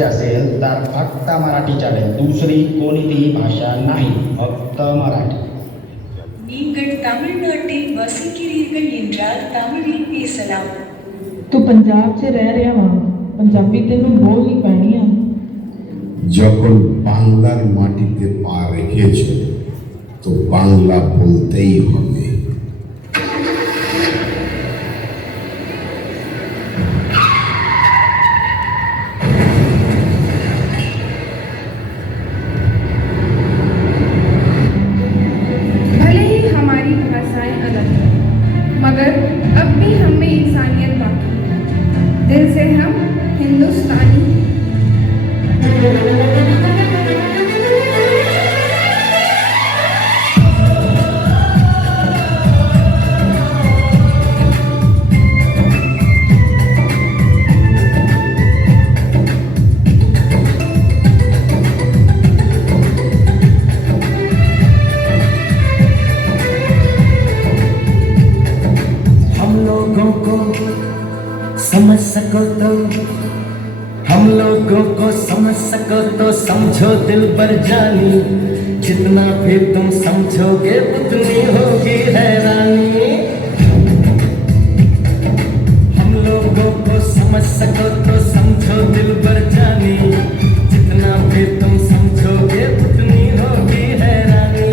वाचायची असेल तर फक्त मराठी चालेल, दुसरी कोणतीही भाषा नाही, फक्त मराठी. நீங்கள் தமிழ்நாட்டில் வசிக்கிறீர்கள் என்றால் தமிழில் பேசலாம். तू पंजाब से रह रहा वा, पंजाबी तेनू बोलनी पैनी है. যখন বাংলার মাটিতে পা রেখেছ তো বাংলা বলতেই হবে। भले ही हमारी भाषाएं अलग हैं, मगर अब भी हम में इंसानियत बाकी है। दिल से हम हिंदुस्तानी हैं। समझ सको तो हम लोगों को समझ सको तो समझो दिल भर जानी, जितना भी तुम समझोगे उतनी होगी हैरानी। हम लोगों को समझ सको तो समझो दिल भर जानी, जितना भी तुम समझोगे उतनी होगी हैरानी।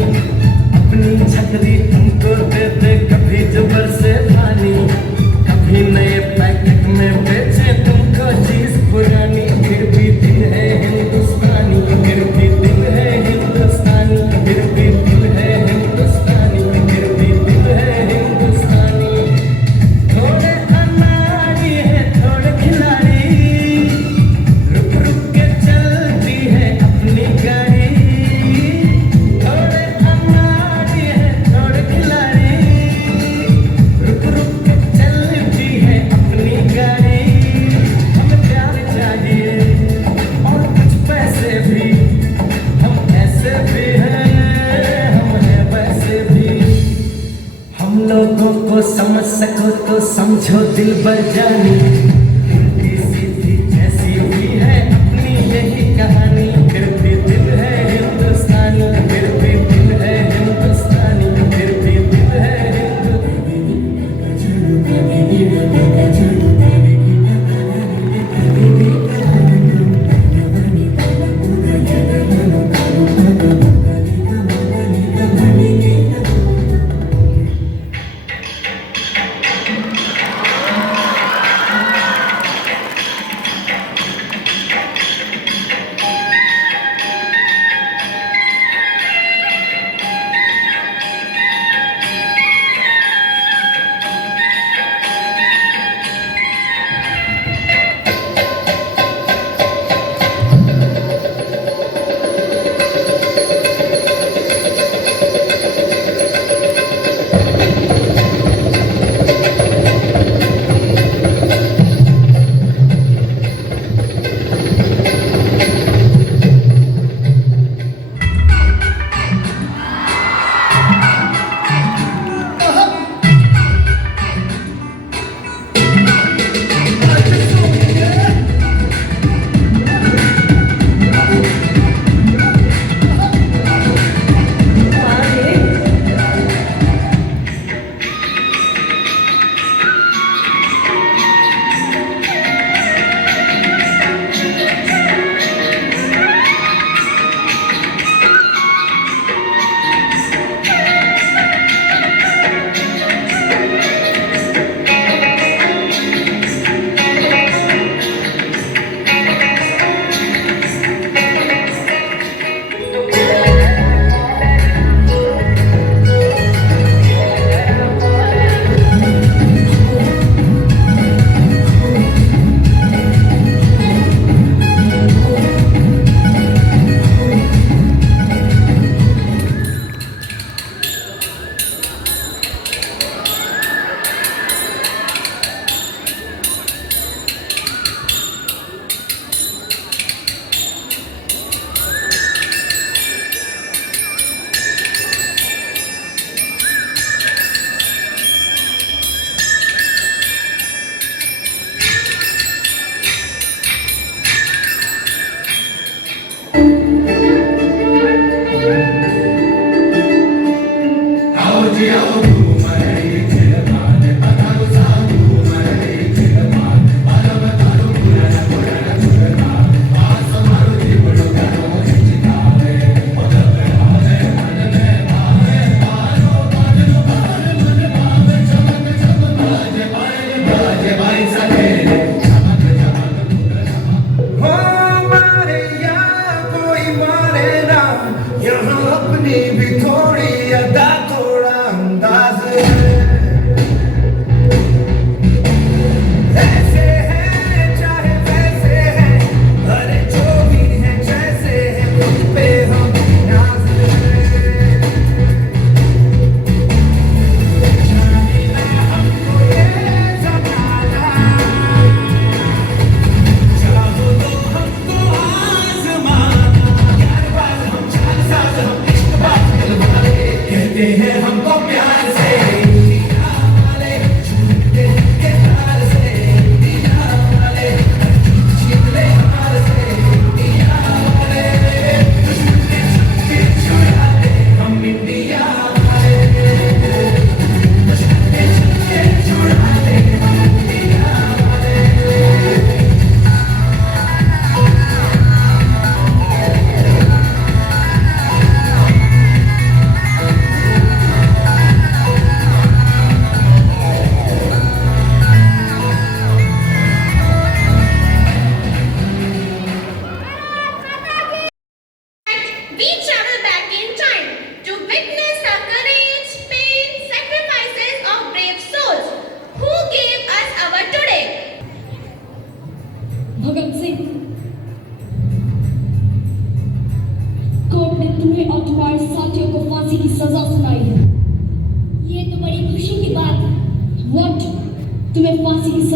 अपनी छतरी तुमको दे दे कभी जबर से पानी, कभी नए पैकेट में बेचे तुमको चीज पुरानी, फिर भी दिल है हिंदुस्तानी, फिर भी दिल है हिंदुस्तानी, फिर भी दिल है हिंदुस्तानी, फिर भी दिल है हिंदुस्तानी। थोड़े अनाड़ी है थोड़े खिलाड़ी, रुक रुक के चलती है अपनी गाड़ी। थोड़े अनाड़ी है थोड़े खिलाड़ी, रुक रुक के चलती है अपनी गाड़ी। हमें प्यार चाहिए और कुछ पैसे भी, हम ऐसे भी हैं हम हैं वैसे भी। हम लोगों को समझ सको तो समझो दिल भर जानी, उल्टी सीधी जैसी भी है अपनी यही कहानी। फिर भी दिल है हिंदुस्तानी, फिर भी दिल है हिंदुस्तानी, फिर भी दिल है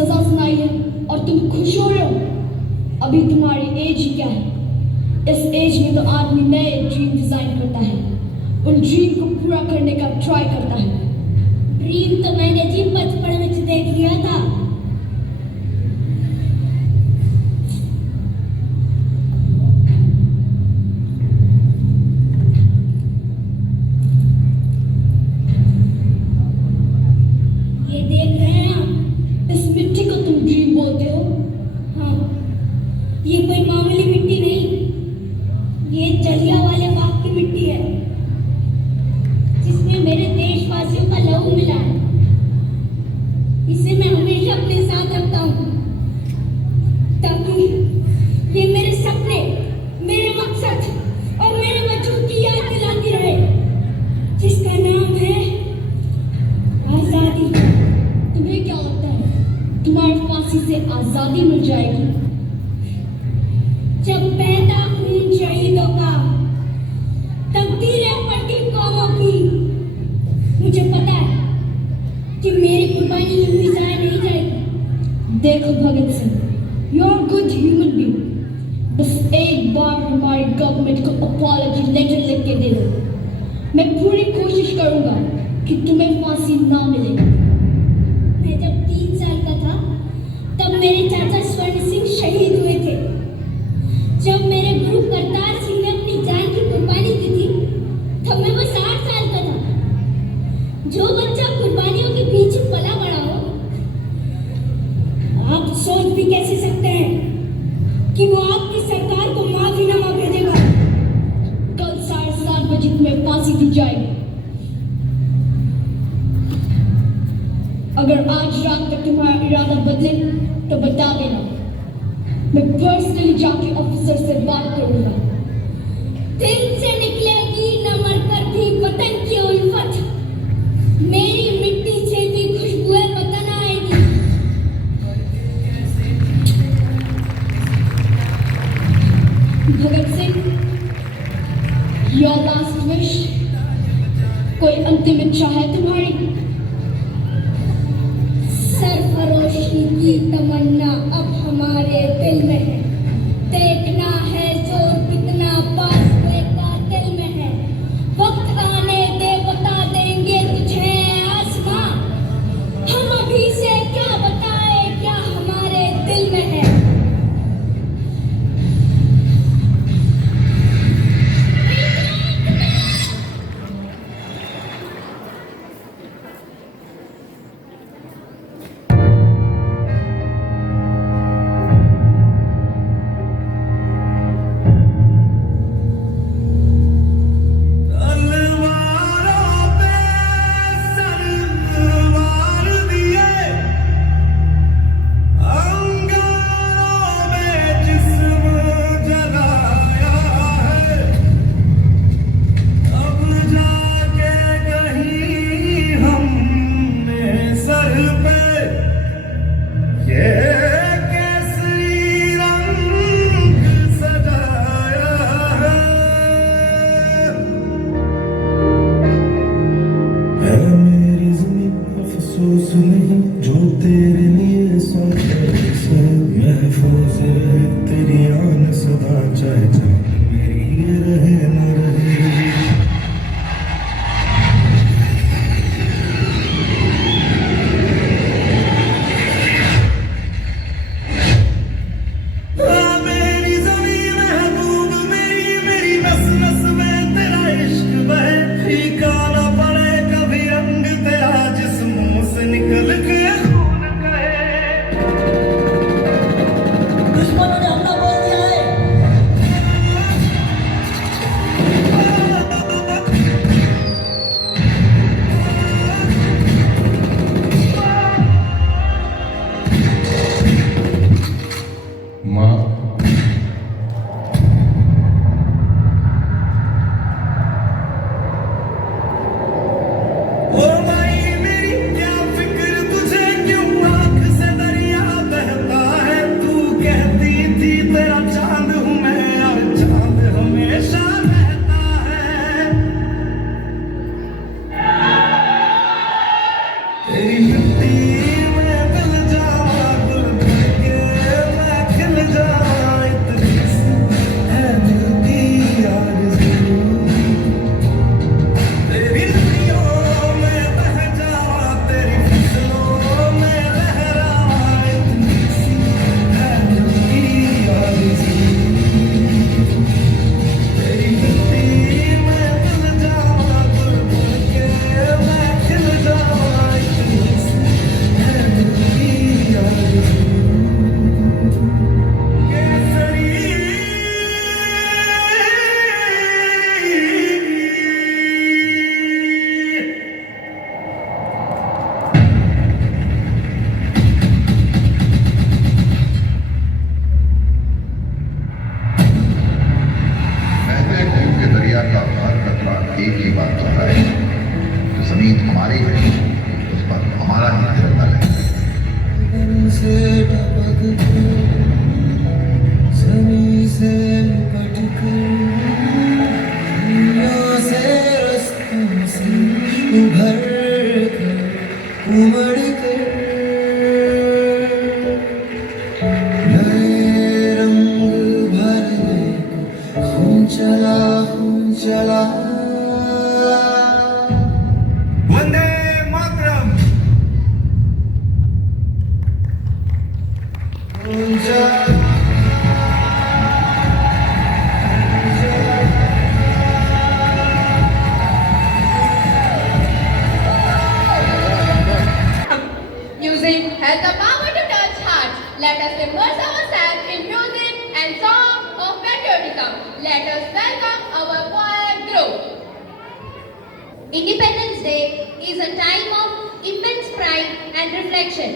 सजा सुनाई है और तुम खुश हो रहे हो। अभी तुम्हारी एज ही क्या है? इस एज में तो आदमी नए ड्रीम डिजाइन करता है, उन ड्रीम को पूरा करने का ट्राई करता है। ड्रीम तो मैंने जी बचपन में देख लिया था। ये देख रहे हैं आप, इस मिट्टी को तुम ड्रीम बोलते हो? हाँ, ये कोई मामूली मिट्टी नहीं, ये जलियांवाले बाग की मिट्टी है, जिसमें मेरे देशवासियों का लहू मिला है। इसे मैं हमेशा अपने साथ रखता हूँ, ताकि ये मेरे सपने, मेरे मकसद और मेरे वजूद की याद दिलाती रहे, जिसका नाम है आजादी। तुम्हें क्या लगता है तुम्हारी फांसी से आजादी मिल जाएगी? जब पैदा खून शहीदों का, तकदीरें पलटी कौमों की, मुझे पता है कि मेरी कुर्बानी यूं ही जाया नहीं जाएगी। देखो Bhagat Singh, you are good human being, बस एक बार हमारी गवर्नमेंट को अपॉलजी लेटर लिख के दे दो। मैं पूरी कोशिश करूंगा कि तुम्हें फांसी ना मिले। मैं जब 3 साल का था तब मेरे चाचा स्वर्ण सिंह शहीद हुए थे। जब मेरे गुरु करतार सिंह ने अपनी जान की कुर्बानी दी थी तब मैं बस 8 साल का था। जो बच्चा कुर्बानियों के पीछे पला बड़ा हो, आप सोच भी कैसे सकते हैं कि वो आपकी सरकार को माफीनामा भेजेगा। कल 7:30 बजे तुम्हें फांसी दी जाएगी। अगर आज रात तक तुम्हारा इरादा बदले तो बता देना, मैं पर्सनली जाके ऑफिसर से बात करूंगा। दिल से निकलेगी न मरकर भी वतन की उल्फत, मेरी मिट्टी से भी खुशबुएं वतन आएगी। Bhagat Singh, your last wish, कोई अंतिम इच्छा है तुम्हारी? सरफरोशी की तमन्ना अब हमारे दिल में है, देखना है जोर कितना फासले का दिल में है। वक्त आने दे बता देंगे तुझे आसमां, हम अभी से क्या बताए क्या हमारे दिल में है। एक ही बात दोहराए, जो जमीन हमारी है उस पर हमारा ही झंडा है। से टपक कर, जमीन से लिपट कर, दुनिया से रस्तों से उभर कर, उमड़ कर, नए रंग भरने को खून चला, खून चला। वंदे मातरम। खून चला। Music has the power to touch hearts. Let us immerse ourselves in music and song of patriotism. Let us welcome our choir group. Independence Day is a time of immense pride and reflection.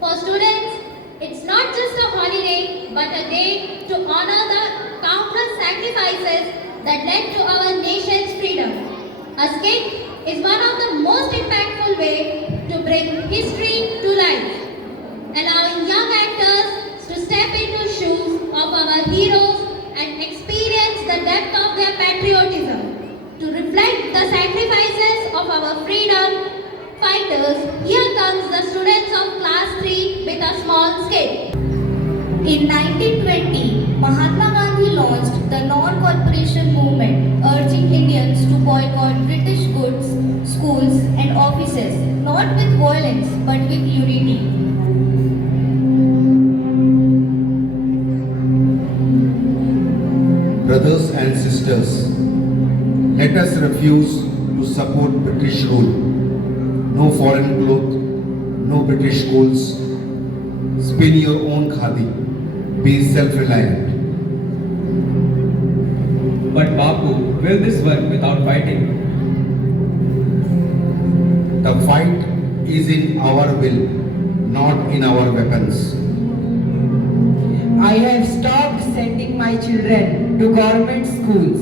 For students, it's not just a holiday, but a day to honor the countless sacrifices that led to our nation's freedom. A skit is one of the most impactful ways to bring history to life, allowing young actors to step into shoes of our heroes and experience the depth of their patriotism. To reflect the sacrifices of our freedom fighters, here comes the students of class 3 with a small skit. In 1920, Mahatma Gandhi launched the non-corporation movement, urging Indians to boycott British goods, schools and offices, not with violence but with unity. Brothers and sisters, let us refuse to support British rule. No foreign cloth, no British schools. Spin your own khadi. Be self-reliant. But Bapu, will this work without fighting? The fight is in our will, not in our weapons. I have stopped sending my children to government schools.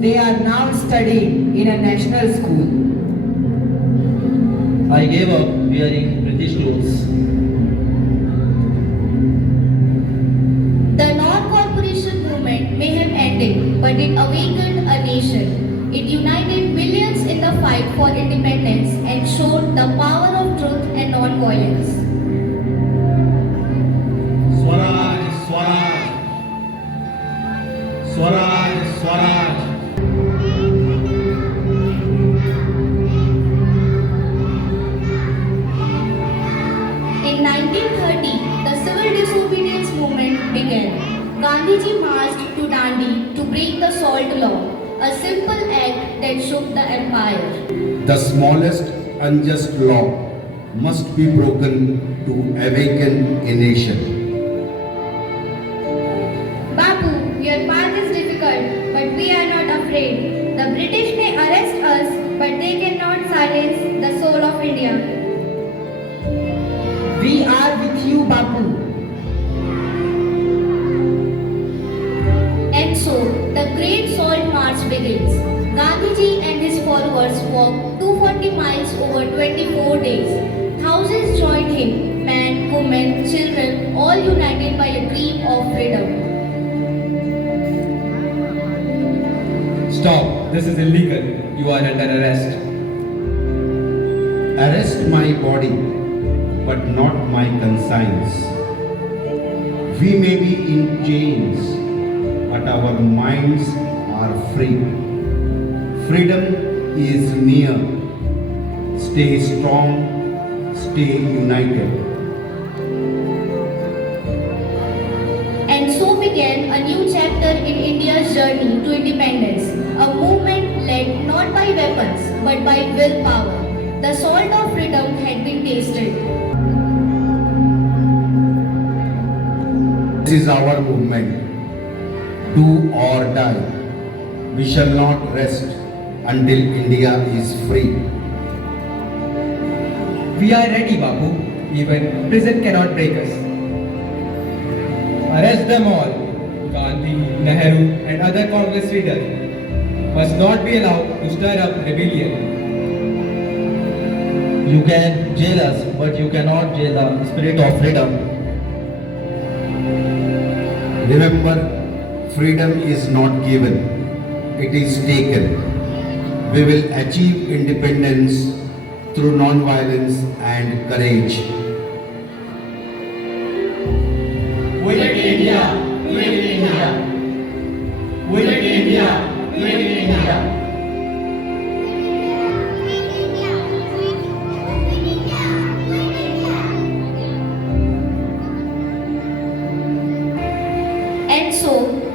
They are now studying in a national school. I gave up wearing British clothes. The non-corporation movement may have ended, but it awakened a nation. It united millions in the fight for independence and showed the power of truth and non-violence. Swaraj, Swaraj. Swaraj, Swaraj. In 1930, the civil disobedience movement began. Gandhiji marched to Dandi to break the salt law, a simple act that shook the empire. The smallest unjust law must be broken to awaken a nation. Bapu, your path is difficult, but we are not afraid. The British may arrest us, but they cannot silence the soul of India. We are with you, Bapu. And so, the Great Salt March begins. Gandhiji and his followers walked 240 miles over 24 days. Thousands joined him, men, women, children, all united by a dream of freedom. Stop, this is illegal. You are under arrest. Arrest my body, but not my conscience. We may be in chains, but our minds are free. Freedom is near. Stay strong, stay united. And so began a new chapter in India's journey to independence, a movement led not by weapons but by willpower. The salt of freedom had been tasted. This is our movement. Do or die. We shall not rest until India is free. We are ready, Bapu. Even prison cannot break us. Arrest them all. Gandhi, Nehru and other Congress leaders. must not be allowed to stir up rebellion. You can jail us, but you cannot jail the spirit of freedom. Remember, freedom is not given, it is taken. We will achieve independence through non-violence and courage. Quit India! Quit India! Quit India! Quit India! And so,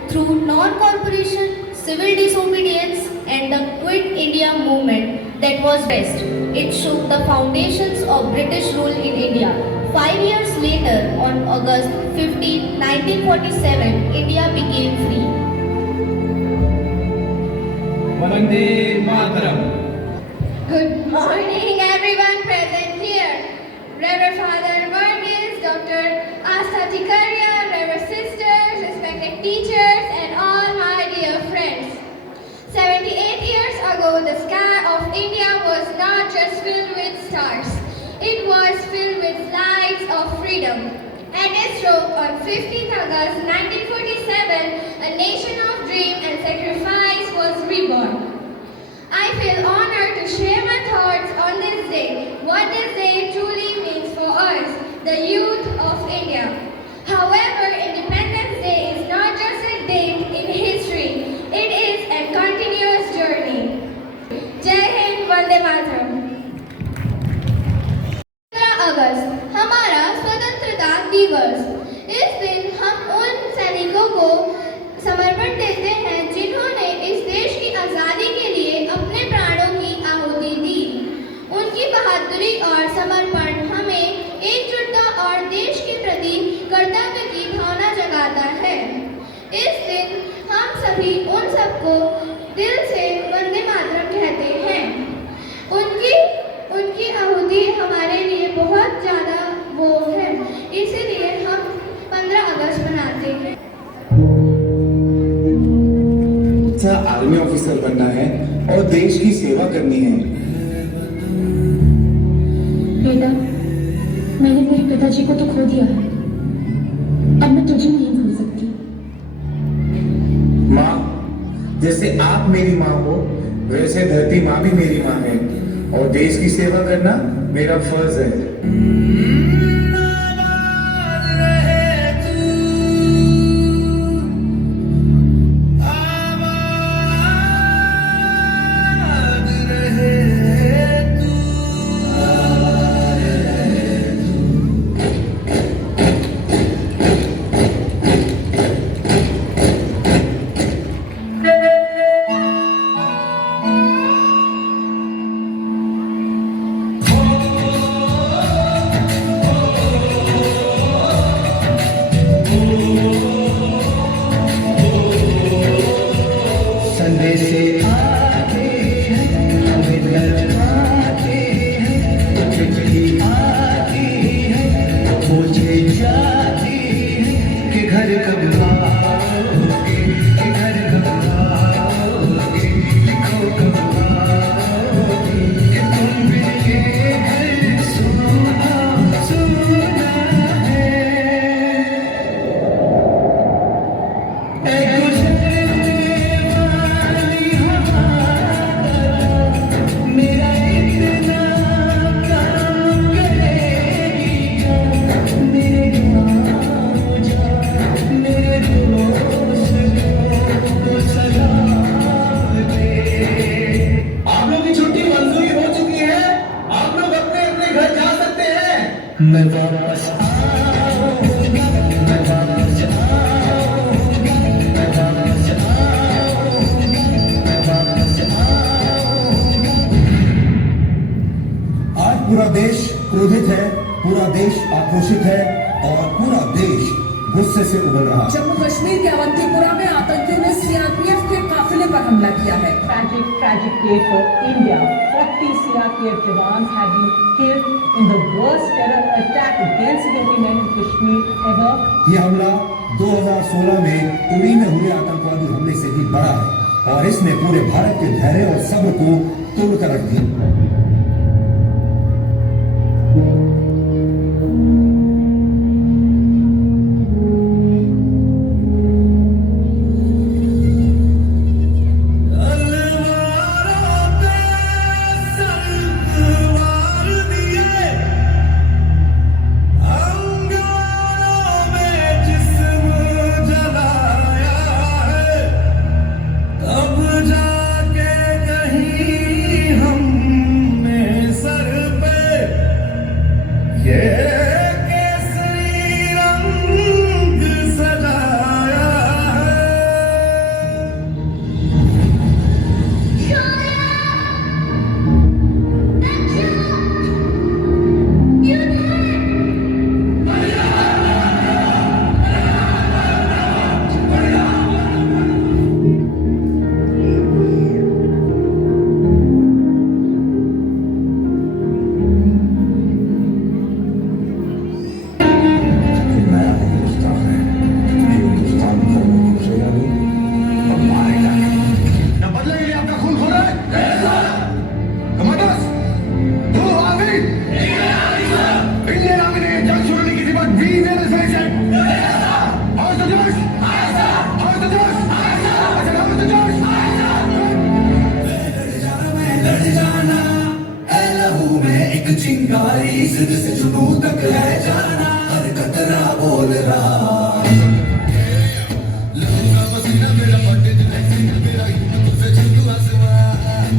through non-cooperation, civil disobedience, and the Quit India movement that was best, it shook the foundations of British rule in India. 5 years later, on August 15, 1947, India became free. Vande Mataram. Good morning, everyone present here. Reverend Father Varghese, Dr. Asta Tikaria, Reverend Sisters, respected teachers, and all my dear friends. 78 years ago, the sky of India was not just filled with stars. It was filled with lights of freedom. At its stroke on 15th August 1947, a nation of dream and sacrifice was reborn. I feel honored to share my thoughts on this day, what this day truly means for us, the youth of India. However, Independence Day is not just a date in history, it is a continuous journey. Jai Hind, Vande Mataram. 15 अगस्त हमारा स्वतंत्रता दिवस। इस दिन हम उन सैनिकों को समर्पण देते हैं जिन्होंने इस देश की आज़ादी के लिए अपने प्राणों की आहुति दी। उनकी बहादुरी और समर्पण हमें एकजुटता और देश के प्रति कर्तव्य की भावना जगाता है। इस दिन हम सभी उन सबको दिल से वंदे मातरम कहते हैं। उनकी आहुति हमारे लिए बहुत ज़्यादा वो है, इसीलिए हम 15 अगस्त मनाते हैं। आर्मी ऑफिसर बनना है और देश की सेवा करनी है। बेटा, मैंने मेरे पिताजी को तो खो दिया है, अब मैं तुझे नहीं भूल सकती। माँ, जैसे आप मेरी माँ हो, वैसे धरती माँ भी मेरी माँ है और देश की सेवा करना मेरा फर्ज है। पूरा देश क्रोधित है, पूरा देश आक्रोशित है और पूरा देश गुस्से से उबल रहा है। जम्मू कश्मीर के अवंतीपुरा में आतंकियों ने सीआरपीएफ के काफिले पर हमला किया है। Tragic day for India. 40 CRPF jawans have been killed in the worst terror attack against civilian men in Kashmir ever. ये हमला 2016 में उड़ी में हुए आतंकवादी हमले से भी बड़ा है। और इसने पूरे भारत के धैर्य और सब्र को तोड़ कर रख दिया। चिंगारी जिद से जुनू तक है जाना, हर कतरा बोल रहा। लहू का पसीना मेरा फटे दिल है, सीना मेरा यूं तुझसे छू आसमां।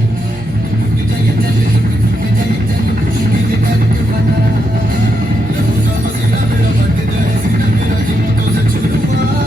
लहू का पसीना मेरा फटे दिल है, सीना मेरा यूं तुझसे छू आसमां।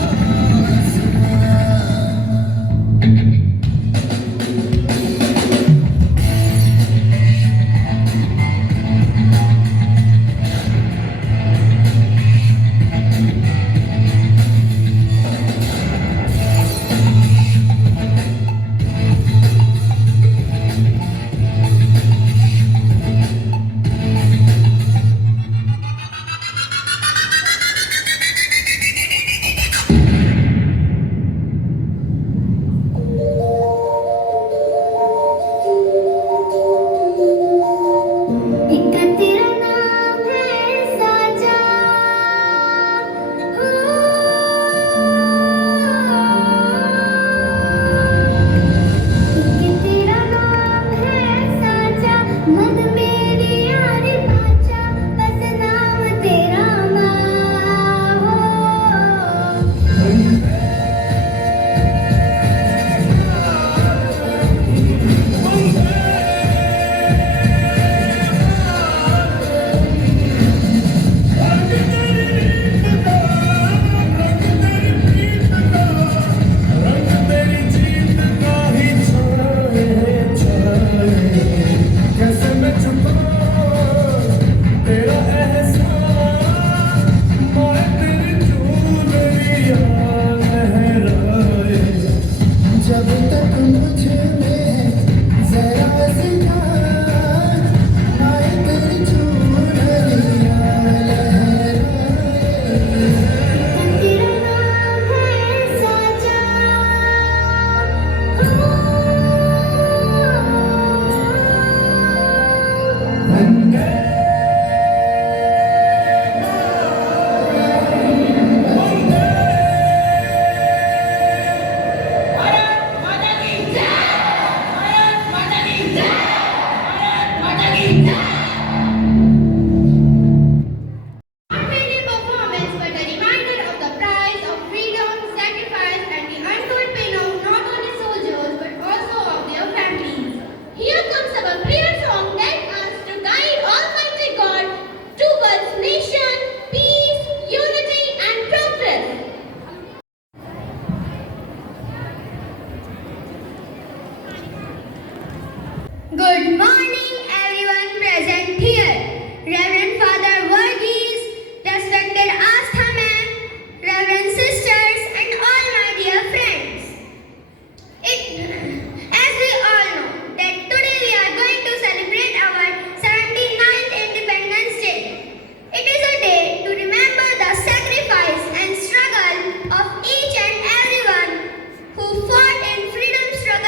Good morning, everyone present here. Reverend Father Varghese, respected Astha Ma'am, Reverend Sisters, and all my dear friends. As we all know, that today we are going to celebrate our 79th Independence Day. It is a day to remember the sacrifice and struggle of each and everyone who fought in freedom struggle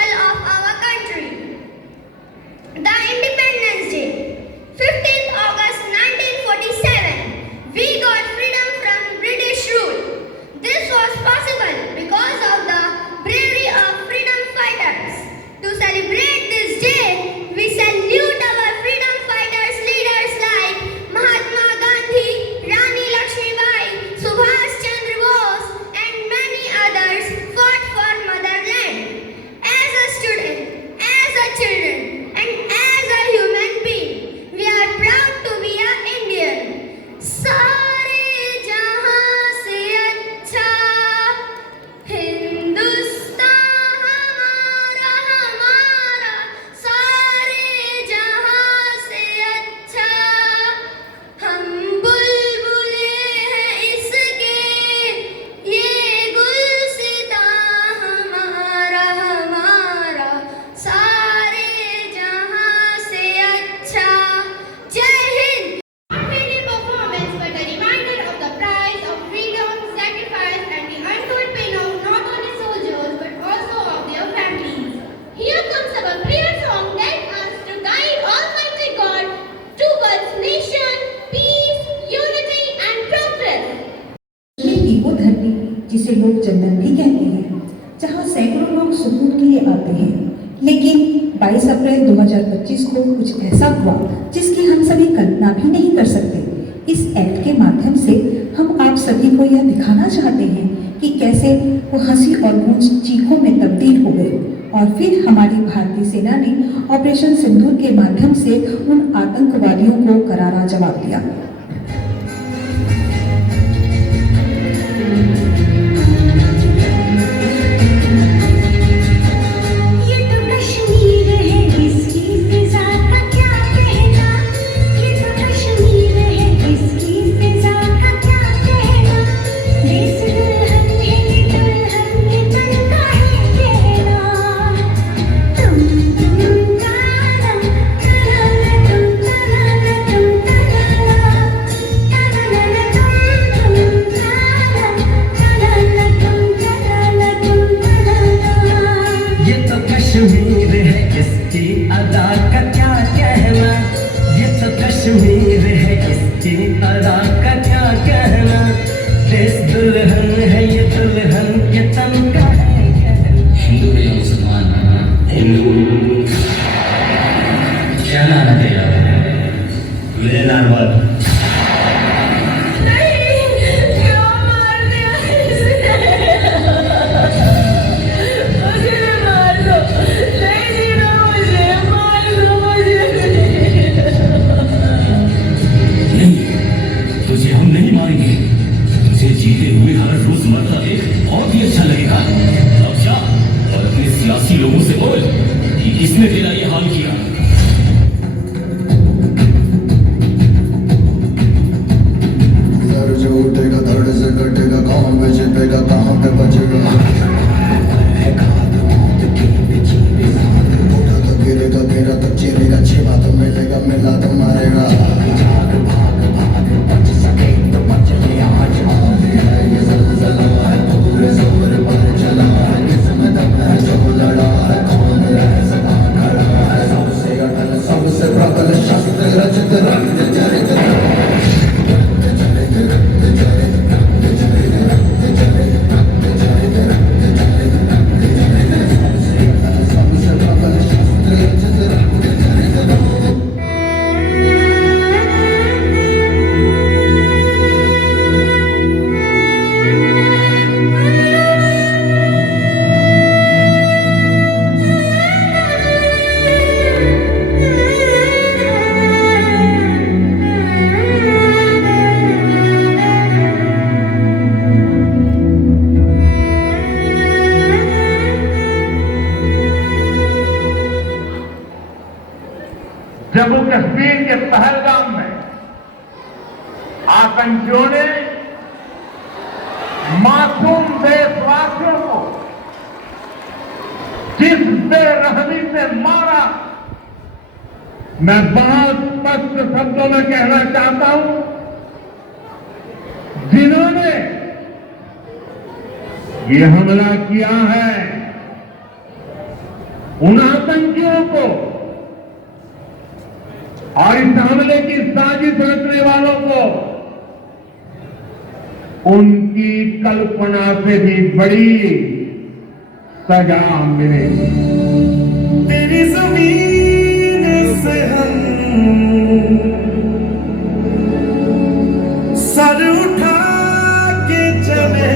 जिसे लोग जन्नत भी कहते हैं, जहां सैकड़ों लोग सुकून के लिए आते हैं। लेकिन 22 अप्रैल 2025 को कुछ ऐसा हुआ जिसकी हम सभी कल्पना भी नहीं कर सकते। इस एक्ट के माध्यम से हम आप सभी को यह दिखाना चाहते हैं कि कैसे वो हंसी और गूंज चीखों में तब्दील हो गए और फिर हमारी भारतीय सेना ने ऑपरेशन सिंदूर के माध्यम से उन आतंकवादियों को करारा जवाब दिया। जम्मू कश्मीर के पहलगाम में आतंकियों ने मासूम देशवासियों को जिस बेरहमी से मारा, मैं बहुत स्पष्ट शब्दों में कहना चाहता हूं, जिन्होंने ये हमला किया है उन आतंकियों को और इस हमले की साजिश रचने वालों को उनकी कल्पना से भी बड़ी सजा मिलेगी। तेरी जमीन से हम सर उठा के चले,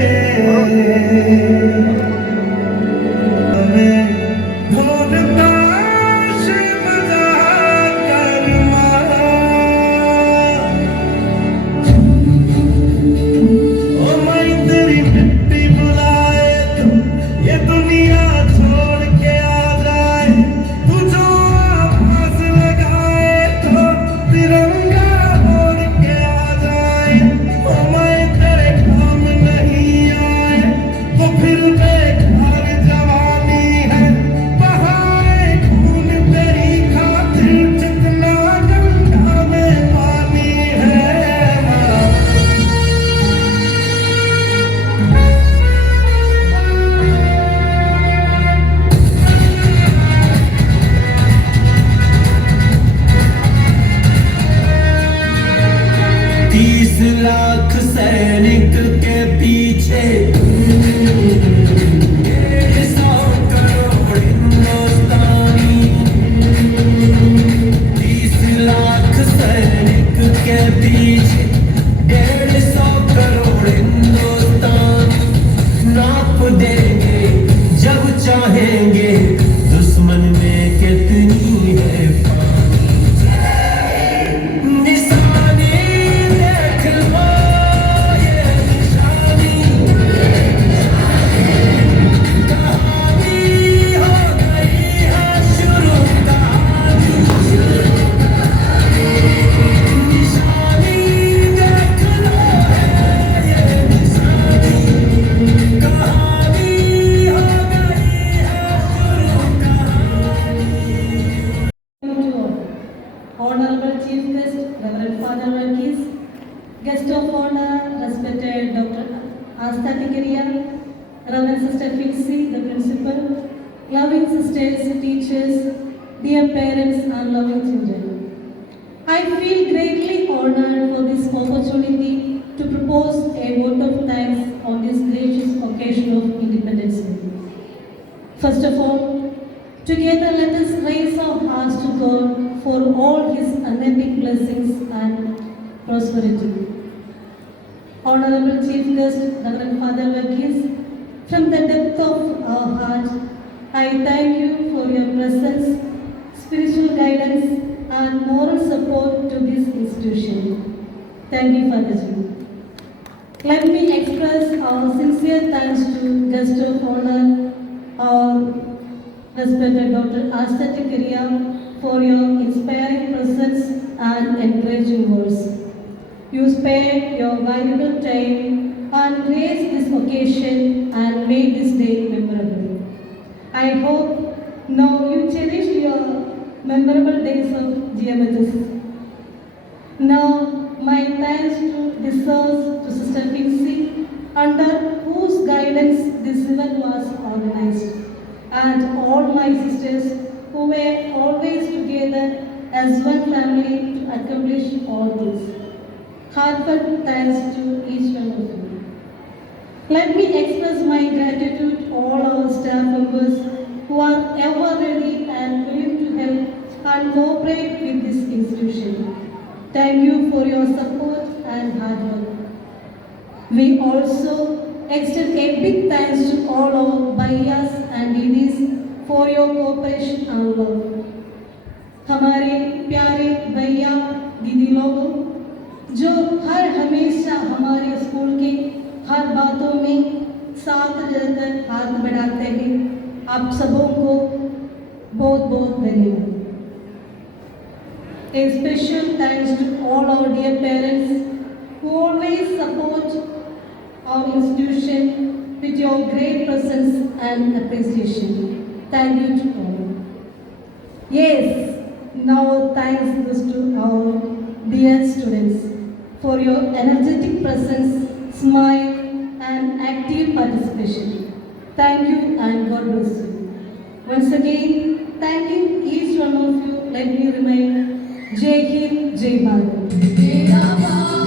guest of honor, respected Dr. Asta Tikaria, Reverend Sister Filsi, the principal, loving sisters, teachers, dear parents and loving children. I feel greatly honored for this opportunity to propose a vote of thanks on this gracious occasion of Independence Day. First of all, together let us raise our hearts to God for all His unending blessings and prosperity. Honorable Chief Guest, Reverend Father Verghese, from the depth of our heart, I thank you for your presence, spiritual guidance, and moral support to this institution. Thank you, Father Ji. Let me express our sincere thanks to guest of honor, our respected Dr. Asta Tikaria, for your inspiring presence and encouraging words. You spared your valuable time and graced this occasion and made this day memorable. I hope now you cherish your memorable days of GMHS. Now, my thanks deserves to Sister Pixie, under whose guidance this event was organized, and all my sisters who were always together as one family to accomplish all this. Heartfelt thanks to each one of you. Let me express my gratitude to all our staff members who are ever ready and willing to help and cooperate with this institution. Thank you for your support and hard work. We also extend a big thanks to all our Bhaiyas and Didis for your cooperation and love. हमारे प्यारे भैया दीदी लोगों, जो हर हमेशा हमारे school के हर बातों में साथ रहकर हाथ बढ़ाते हैं, आप सबों को बहुत बहुत धन्यवाद. A special thanks to all our dear parents who always support our institution with your great presence and appreciation. Thank you to all. Yes, now thanks goes to our dear students for your energetic presence, smile, and active participation. Thank you and God bless you. Once again, thanking each one of you, let me remind, Jai Hind, Jai Bharat.